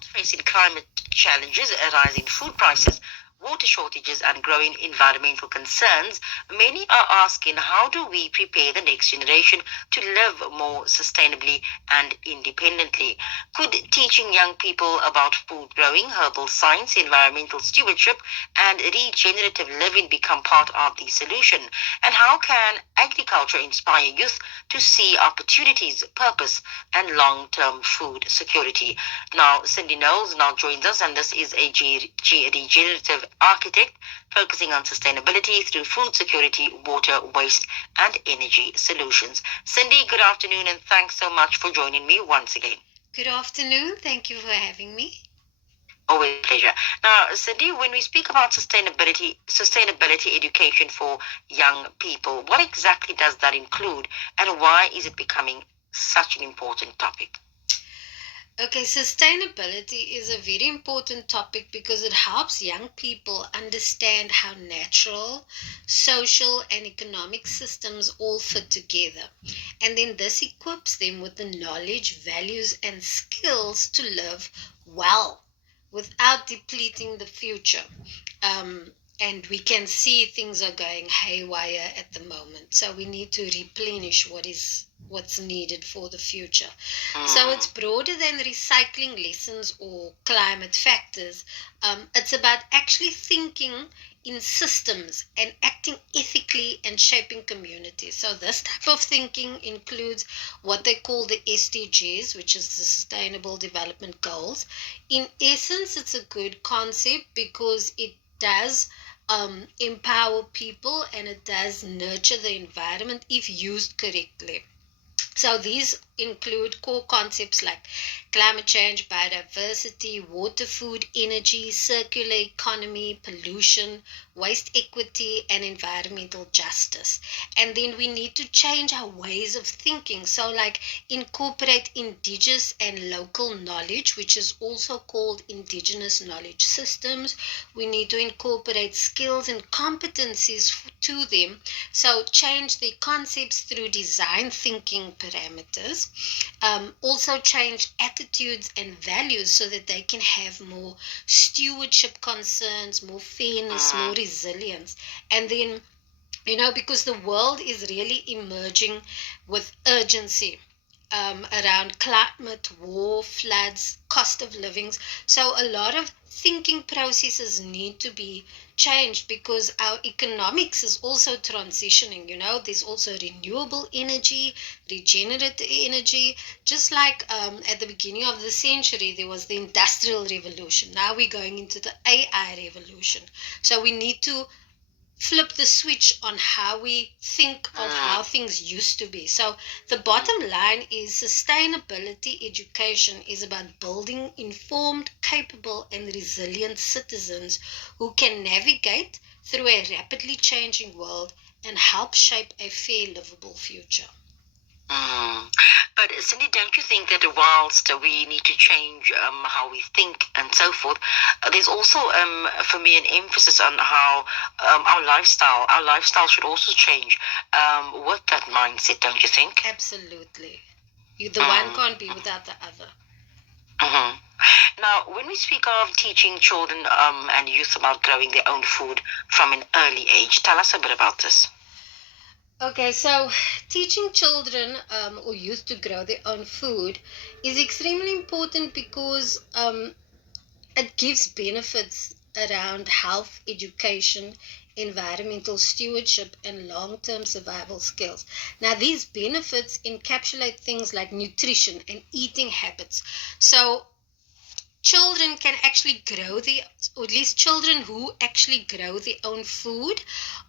world facing climate challenges, rising food prices, water shortages, and growing environmental concerns, many are asking how do we prepare the next generation to live more sustainably and independently? Could teaching young people about food growing, herbal science, environmental stewardship, and regenerative living become part of the solution? And how can agriculture inspire youth to see opportunities, purpose, and long term food security? Now, Cindy Knowles now joins us, and this is a regenerative architect focusing on sustainability through food security, water, waste, and energy solutions. Cindy, good afternoon, and thanks so much for joining me once again. Good afternoon. Thank you for having me. Always a pleasure. Now, Cindy, when we speak about sustainability education for young people, what exactly does that include, and why is it becoming such an important topic? Okay, sustainability is a very important topic because it helps young people understand how natural, social, and economic systems all fit together. And then this equips them with the knowledge, values, and skills to live well without depleting the future. And we can see things are going haywire at the moment. So we need to replenish what's needed for the future. So it's broader than recycling lessons or climate factors. It's about actually thinking in systems and acting ethically and shaping communities. So this type of thinking includes what they call the SDGs, which is the Sustainable Development Goals. In essence, it's a good concept because it does empower people and it does nurture the environment if used correctly. So these include core concepts like climate change, biodiversity, water, food, energy, circular economy, pollution, waste equity, and environmental justice. And then we need to change our ways of thinking. So, like, incorporate indigenous and local knowledge, which is also called indigenous knowledge systems. We need to incorporate skills and competencies to them. So, change the concepts through design thinking parameters. Also change attitudes and values so that they can have more stewardship concerns, more fairness, more resilience. And then, because the world is really emerging with urgency around climate, war, floods, cost of livings. So a lot of thinking processes need to be changed because our economics is also transitioning. There's also renewable energy, regenerative energy. Just like at the beginning of the century, there was the industrial revolution. Now we're going into the AI revolution. So we need to flip the switch on how we think of how things used to be. So the bottom line is sustainability education is about building informed, capable, and resilient citizens who can navigate through a rapidly changing world and help shape a fair, livable future. But Cindy, don't you think that whilst we need to change how we think and so forth, there's also for me an emphasis on how our lifestyle should also change with that mindset, don't you think? Absolutely. The one can't be without the other. Mm-hmm. Now, when we speak of teaching children and youth about growing their own food from an early age, tell us a bit about this. Okay, so teaching children or youth to grow their own food is extremely important because it gives benefits around health, education, environmental stewardship, and long term survival skills. Now, these benefits encapsulate things like nutrition and eating habits. So, children can actually or at least children who actually grow their own food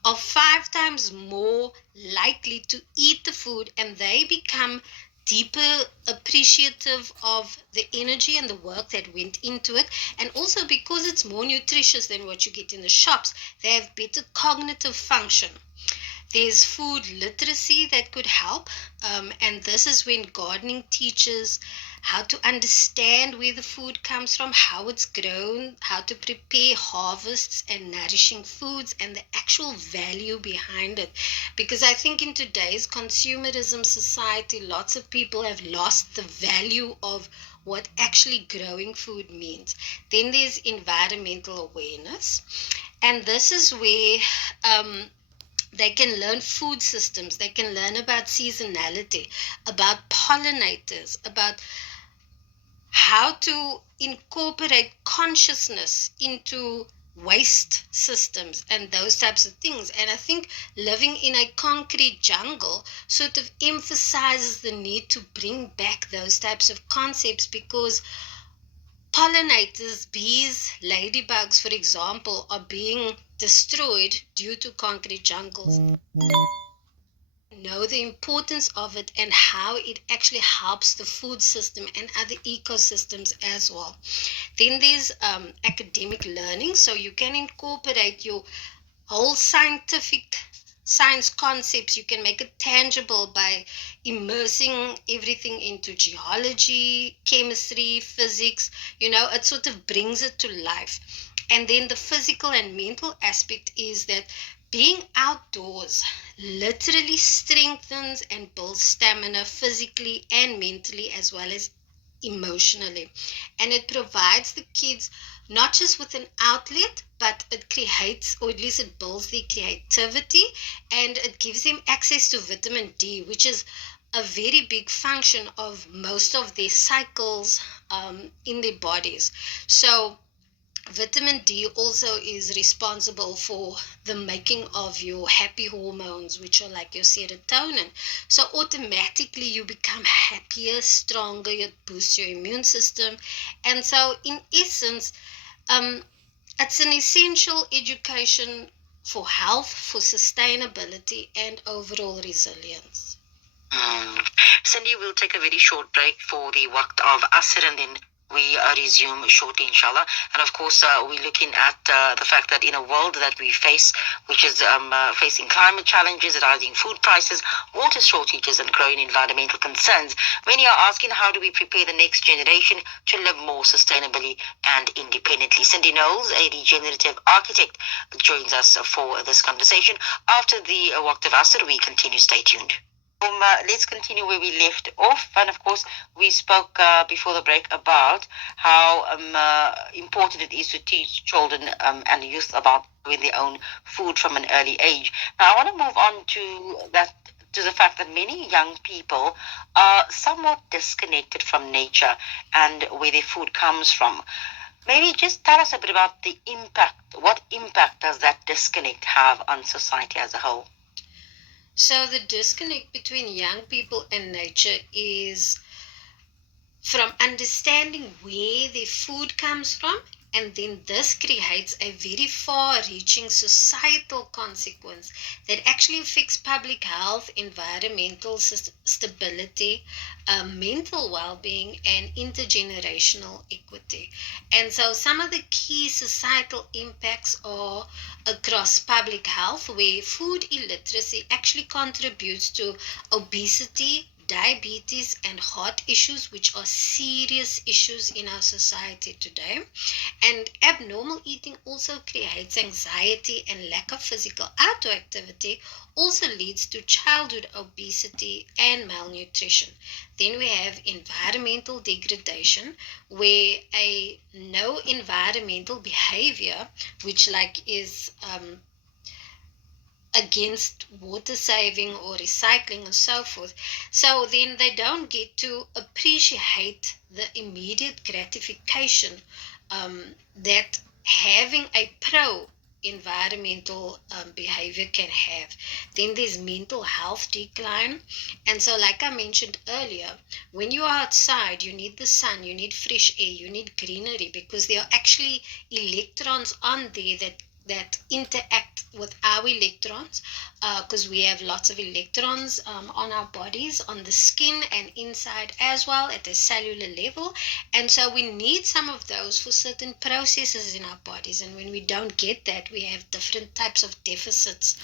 are 5 times more likely to eat the food, and they become deeper appreciative of the energy and the work that went into it. And also because it's more nutritious than what you get in the shops, they have better cognitive function. There's food literacy that could help, and this is when gardening teaches how to understand where the food comes from, how it's grown, how to prepare harvests and nourishing foods, and the actual value behind it. Because I think in today's consumerism society, lots of people have lost the value of what actually growing food means. Then there's environmental awareness, and this is where they can learn food systems, they can learn about seasonality, about pollinators, about how to incorporate consciousness into waste systems and those types of things. And I think living in a concrete jungle sort of emphasizes the need to bring back those types of concepts, because pollinators, bees, ladybugs, for example, are being destroyed due to concrete jungles. Know the importance of it and how it actually helps the food system and other ecosystems as well. Then there's academic learning, so you can incorporate your whole science concepts. You can make it tangible by immersing everything into geology, chemistry, physics. It sort of brings it to life. And then the physical and mental aspect is that being outdoors literally strengthens and builds stamina physically and mentally, as well as emotionally. And it provides the kids not just with an outlet, but it creates, or at least it builds their creativity, and it gives them access to vitamin D, which is a very big function of most of their cycles in their bodies. So vitamin D also is responsible for the making of your happy hormones, which are like your serotonin. So automatically you become happier, stronger, it boosts your immune system. And so in essence, it's an essential education for health, for sustainability, and overall resilience. Cindy, we'll take a very short break for the Waqt of Asr, and then we resume shortly, inshallah. And of course, we're looking at the fact that in a world that we face, which is facing climate challenges, rising food prices, water shortages, and growing environmental concerns, many are asking, how do we prepare the next generation to live more sustainably and independently? Cindy Knowles, a regenerative architect, joins us for this conversation. After the Waqt of Asr, we continue. Stay tuned. Let's continue where we left off. And of course, we spoke before the break about how important it is to teach children and youth about growing their own food from an early age. Now, I want to move on to the fact that many young people are somewhat disconnected from nature and where their food comes from. Maybe just tell us a bit about the impact. What impact does that disconnect have on society as a whole? So the disconnect between young people and nature is from understanding where their food comes from, and then this creates a very far-reaching societal consequence that actually affects public health, environmental stability, mental well-being, and intergenerational equity. And so some of the key societal impacts are across public health, where food illiteracy actually contributes to obesity, diabetes, and heart issues, which are serious issues in our society today. And abnormal eating also creates anxiety, and lack of physical outdoor activity also leads to childhood obesity and malnutrition. Then we have environmental degradation, where a no environmental behavior, which is against water saving or recycling and so forth. So then they don't get to appreciate the immediate gratification that having a pro environmental behavior can have. Then there's mental health decline. And so, like I mentioned earlier, when you are outside, you need the sun, you need fresh air, you need greenery, because there are actually electrons on there that interact with our electrons, because we have lots of electrons on our bodies, on the skin and inside as well at a cellular level. And so we need some of those for certain processes in our bodies. And when we don't get that, we have different types of deficits,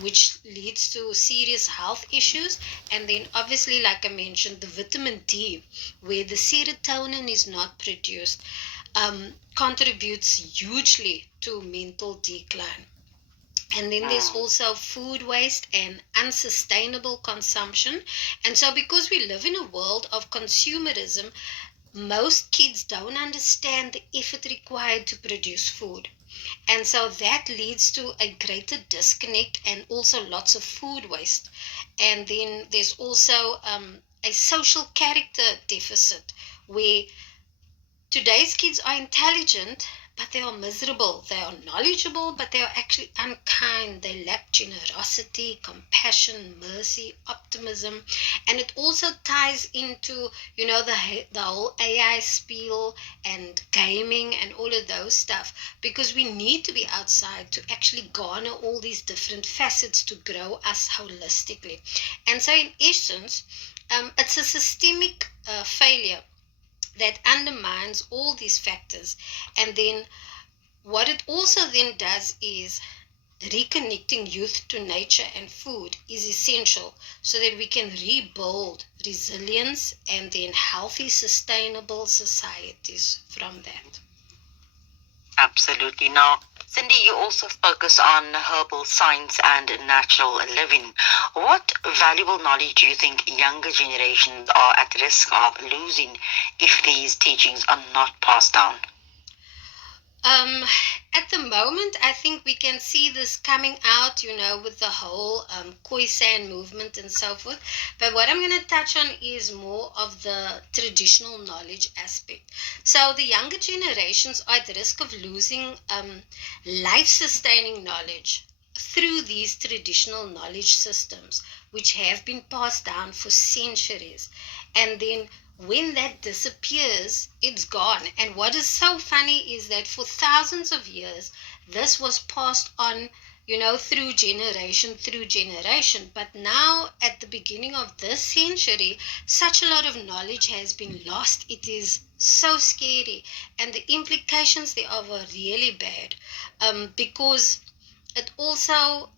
which leads to serious health issues. And then obviously, like I mentioned, the vitamin D, where the serotonin is not produced, contributes hugely to mental decline. And then there's also food waste and unsustainable consumption. And so, because we live in a world of consumerism, most kids don't understand the effort required to produce food. And so that leads to a greater disconnect and also lots of food waste. And then there's also a social character deficit where today's kids are intelligent, but they are miserable. They are knowledgeable, but they are actually unkind. They lack generosity, compassion, mercy, optimism. And it also ties into, the whole AI spiel and gaming and all of those stuff, because we need to be outside to actually garner all these different facets to grow us holistically. And so, in essence, it's a systemic failure that undermines all these factors. And then what it also then does is reconnecting youth to nature and food is essential so that we can rebuild resilience and then healthy, sustainable societies from that. Absolutely. Now, Cindy, you also focus on herbal science and natural living. What valuable knowledge do you think younger generations are at risk of losing if these teachings are not passed down? Um, at the moment, I think we can see this coming out, with the whole Khoisan movement and so forth. But what I'm going to touch on is more of the traditional knowledge aspect. So the younger generations are at risk of losing life-sustaining knowledge through these traditional knowledge systems, which have been passed down for centuries. And then when that disappears, it's gone. And what is so funny is that for thousands of years, this was passed on, through generation. But now, at the beginning of this century, such a lot of knowledge has been lost. It is so scary. And the implications thereof are really bad, because it also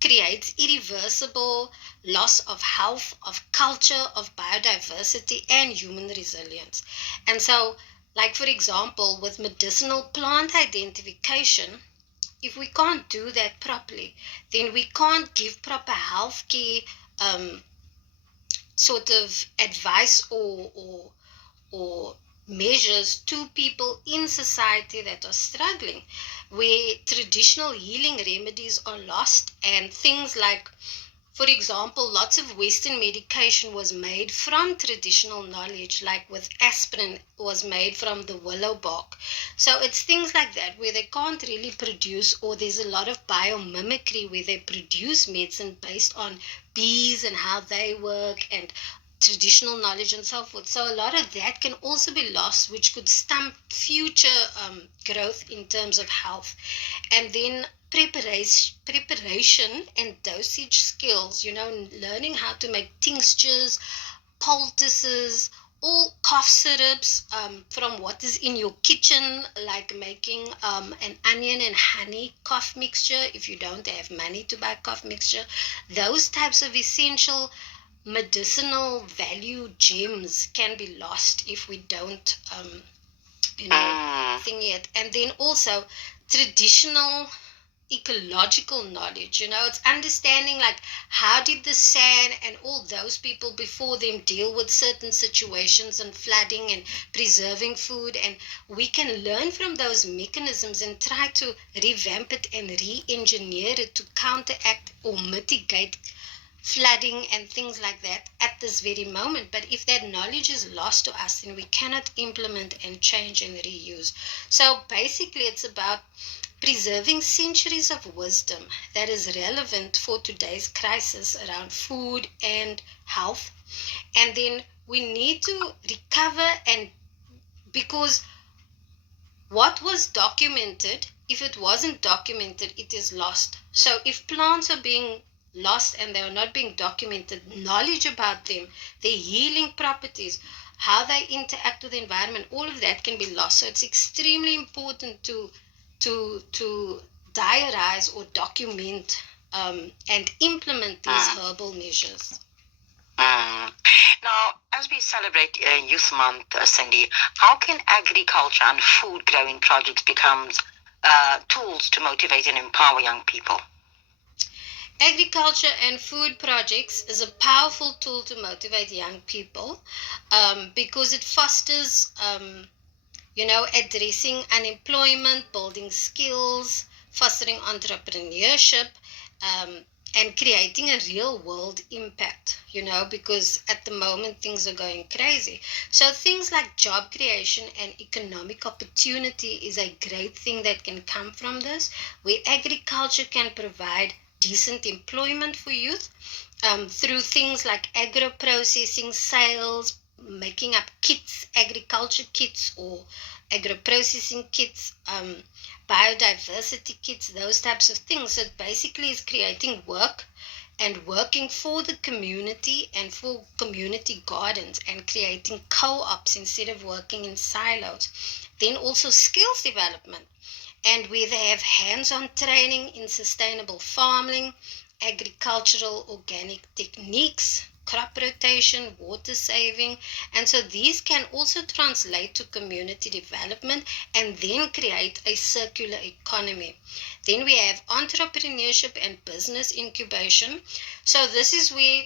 creates irreversible loss of health, of culture, of biodiversity, and human resilience. And so, like for example, with medicinal plant identification, if we can't do that properly, then we can't give proper health care sort of advice or measures to people in society that are struggling, where traditional healing remedies are lost, and things like, for example, lots of Western medication was made from traditional knowledge, like with aspirin was made from the willow bark. So it's things like that where they can't really produce, or there's a lot of biomimicry where they produce medicine based on bees and how they work and traditional knowledge and so forth. So a lot of that can also be lost, which could stump future growth in terms of health. And then preparation and dosage skills, learning how to make tinctures, poultices, all cough syrups from what is in your kitchen, like making an onion and honey cough mixture if you don't have money to buy cough mixture. Those types of essential medicinal value gems can be lost if we don't thing yet. And then also traditional ecological knowledge, it's understanding like how did the sand and all those people before them deal with certain situations and flooding and preserving food, and we can learn from those mechanisms and try to revamp it and re-engineer it to counteract or mitigate flooding and things like that at this very moment. But if that knowledge is lost to us, then we cannot implement and change and reuse. So basically, it's about preserving centuries of wisdom that is relevant for today's crisis around food and health. And then we need to recover, and because what was documented, if it wasn't documented, it is lost. So if plants are being lost and they are not being documented, knowledge about them, their healing properties, how they interact with the environment, all of that can be lost. So it's extremely important to diarize or document and implement these herbal measures. Now, as we celebrate Youth Month, Cindy, how can agriculture and food growing projects become tools to motivate and empower young people? Agriculture and food projects is a powerful tool to motivate young people because it fosters, addressing unemployment, building skills, fostering entrepreneurship, um, and creating a real world impact, because at the moment things are going crazy. So things like job creation and economic opportunity is a great thing that can come from this, where agriculture can provide decent employment for youth through things like agro processing, sales, making up kits, agriculture kits or agro processing kits, biodiversity kits, those types of things. So it basically is creating work and working for the community and for community gardens and creating co-ops instead of working in silos. Then also skills development, and where they have hands-on training in sustainable farming, agricultural organic techniques, crop rotation, water saving. And so these can also translate to community development and then create a circular economy. Then we have entrepreneurship and business incubation. So this is where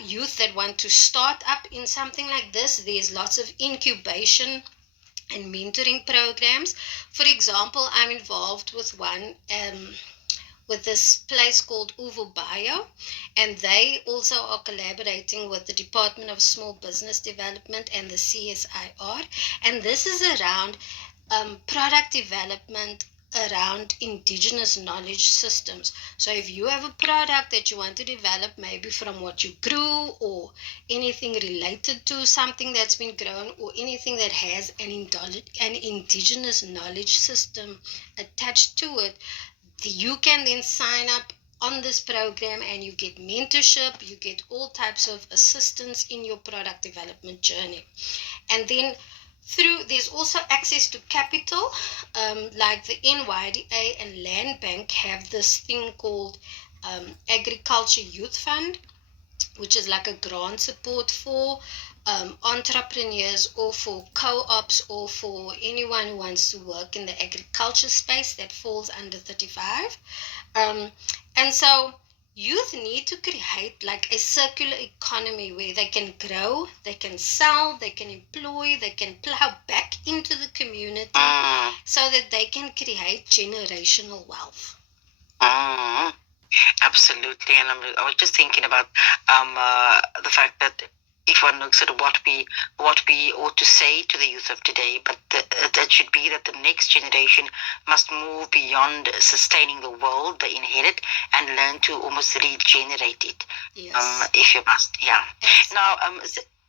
youth that want to start up in something like this, there's lots of incubation and mentoring programs. For example, I'm involved with one with this place called Uvo Bio, and they also are collaborating with the Department of Small Business Development and the CSIR, and this is around product development around indigenous knowledge systems. So if you have a product that you want to develop, maybe from what you grew or anything related to something that's been grown or anything that has an indigenous knowledge system attached to it, you can then sign up on this program and you get mentorship, you get all types of assistance in your product development journey. And then there's also access to capital, like the NYDA and Land Bank have this thing called Agriculture Youth Fund, which is like a grant support for entrepreneurs or for co-ops or for anyone who wants to work in the agriculture space that falls under 35. And so youth need to create like a circular economy where they can grow, they can sell, they can employ, they can plow back into the community so that they can create generational wealth. Absolutely, and I was just thinking about the fact that if one looks at what we ought to say to the youth of today, but that should be that the next generation must move beyond sustaining the world they inherit and learn to almost regenerate it. Yes. If you must, yeah. Now,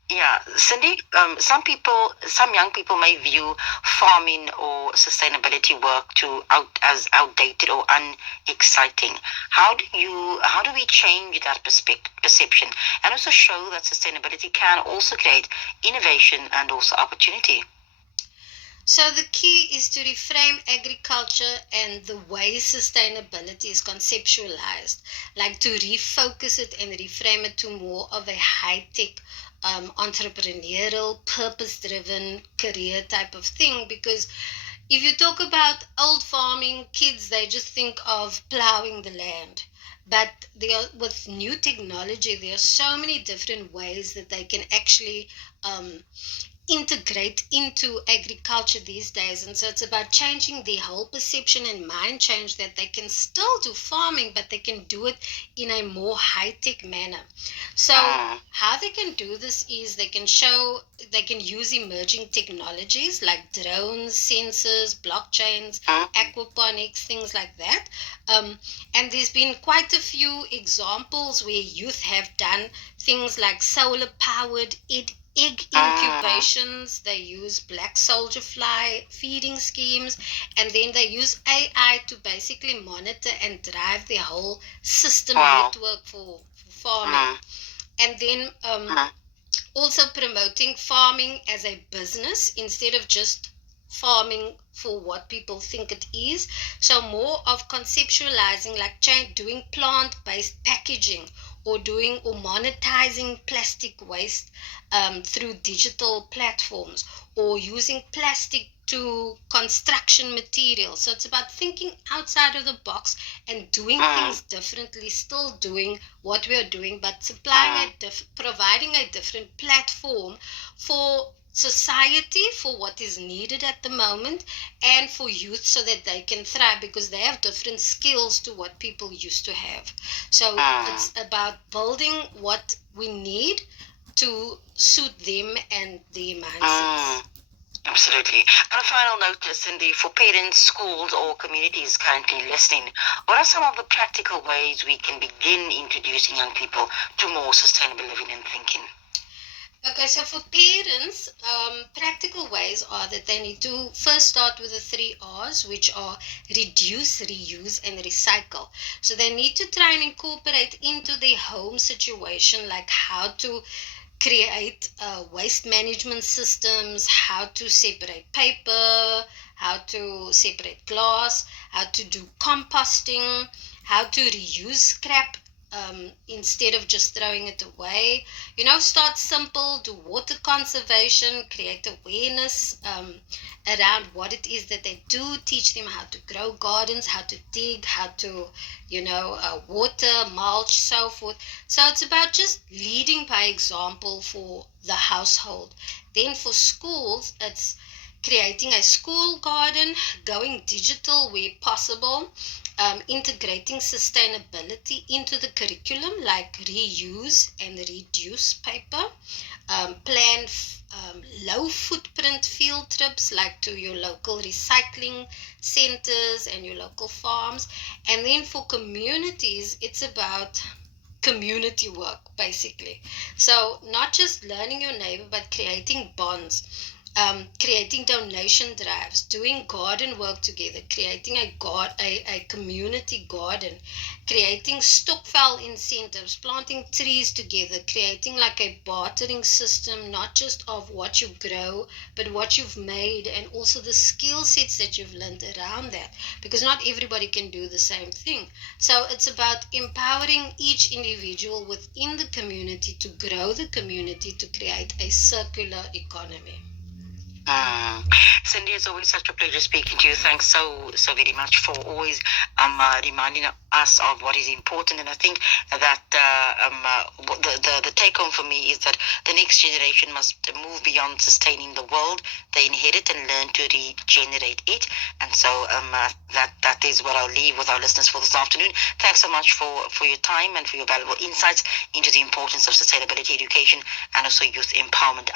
yeah, Cindy, some young people may view farming or sustainability work as outdated or unexciting. How do we change that perception and also show that sustainability can also create innovation and also opportunity? So the key is to reframe agriculture and the way sustainability is conceptualized, like to refocus it and reframe it to more of a high-tech, entrepreneurial, purpose-driven career type of thing. Because if you talk about old farming, kids, they just think of plowing the land. But with new technology, there are so many different ways that they can actually integrate into agriculture these days. And so it's about changing the whole perception and mind change that they can still do farming, but they can do it in a more high-tech manner. So how they can do this is they can use emerging technologies like drones, sensors, blockchains, aquaponics, things like that. And there's been quite a few examples where youth have done things like solar powered egg incubations. They use black soldier fly feeding schemes, and then they use AI to basically monitor and drive their whole system network for farming. And then also promoting farming as a business instead of just farming for what people think it is. So more of conceptualizing, like doing plant-based packaging or monetizing plastic waste through digital platforms, or using plastic to construction materials. So it's about thinking outside of the box and doing things differently, still doing what we are doing, but providing a different platform for society, for what is needed at the moment, and for youth so that they can thrive because they have different skills to what people used to have. So it's about building what we need to suit them and their mindsets. Absolutely. On a final note, Cindy, for parents, schools, or communities currently listening, what are some of the practical ways we can begin introducing young people to more sustainable living and thinking? Okay, so for parents, practical ways are that they need to first start with the three R's, which are reduce, reuse, and recycle. So they need to try and incorporate into their home situation, like how to create waste management systems, how to separate paper, how to separate glass, how to do composting, how to reuse scrap instead of just throwing it away. Start simple, do water conservation, create awareness around what it is that they do, teach them how to grow gardens, how to dig, how to, water, mulch, so forth. So it's about just leading by example for the household. Then for schools, it's creating a school garden, going digital where possible, integrating sustainability into the curriculum, like reuse and reduce paper, plan low footprint field trips like to your local recycling centers and your local farms. And then for communities, it's about community work basically. So not just learning your neighbor, but creating bonds, creating donation drives, doing garden work together, creating a community garden, creating stokvel incentives, planting trees together, creating like a bartering system, not just of what you grow, but what you've made, and also the skill sets that you've learned around that, because not everybody can do the same thing. So it's about empowering each individual within the community to grow the community to create a circular economy. Mm. Cindy, it's always such a pleasure speaking to you. Thanks so very much for always reminding us of what is important. And I think that the take home for me is that the next generation must move beyond sustaining the world they inherit and learn to regenerate it. And so that is what I'll leave with our listeners for this afternoon. Thanks so much for your time and for your valuable insights into the importance of sustainability education and also youth empowerment.